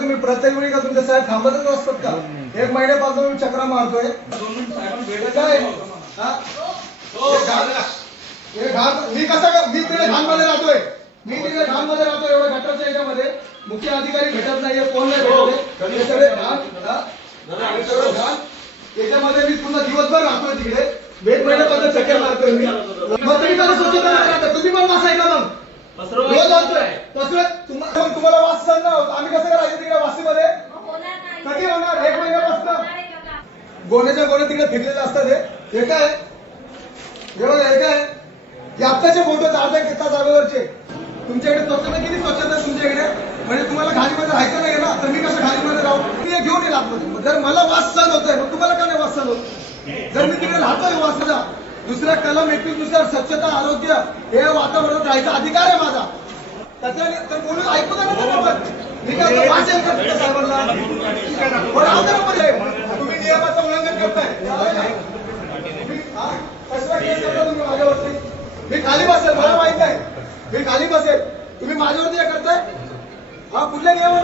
तुम्ही प्रत्येक वेळी का तुमचे साहेब थांबतच असतात का? एक महिन्यापासून मी चक्रा मारतोय काय हा? मी तिकडे घाणमध्ये राहतोय, एवढ्या गटारच्या याच्यामध्ये मुख्य अधिकारी भेटत नाहीये, कोण नाही भेटत, हे सगळे घाण याच्यामध्ये मी पुन्हा दिवसभर राहतोय तिकडे, एक महिन्यापासून चक्कर मारतोय मी. मग तुम्ही मला स्वच्छता राहता, तुम्ही पण बसायला मग रोज आणतोय तुम्हाला वास सहन नाही होत, आम्ही कसं करायचं तिकडे वासीमध्ये? कधी होणार? एक महिन्यापासून गोण्याच्या गोण्या तिकडे फिरलेले असतात. हे काय हे बघा, हे काय हे आत्ताचे फोटो अर्ध्या जागेवरचे. तुमच्याकडे स्वच्छता किती स्वच्छता आहे तुमच्याकडे? म्हणजे तुम्हाला घाणीमध्ये राहायचं नाही ना, तर मी कसं घाणीमध्ये राहू? मी घेऊन येईल आतमध्ये. जर मला वास सहन होतोय मग तुम्हाला का नाही वास सहन होत? जर मी तिकडे राहतोय वासाचा, दुसऱ्या कलम 21 नुसार स्वच्छता आरोग्य हे वातावरणात राहायचा अधिकार आहे माझा. त्याच्याने तर बोलून ऐकू द्या ना पण. मी काय वास येईल का तुमच्या साहेबांना? तुम्ही नियमाचं उल्लंघन करताय. कसला केस करता तुम्ही माझ्यावरती? मी खाली बसेल, मला माहित नाही, मी खाली बसेल, तुम्ही माझ्यावरती हे करताय. हा कुठल्या नियम?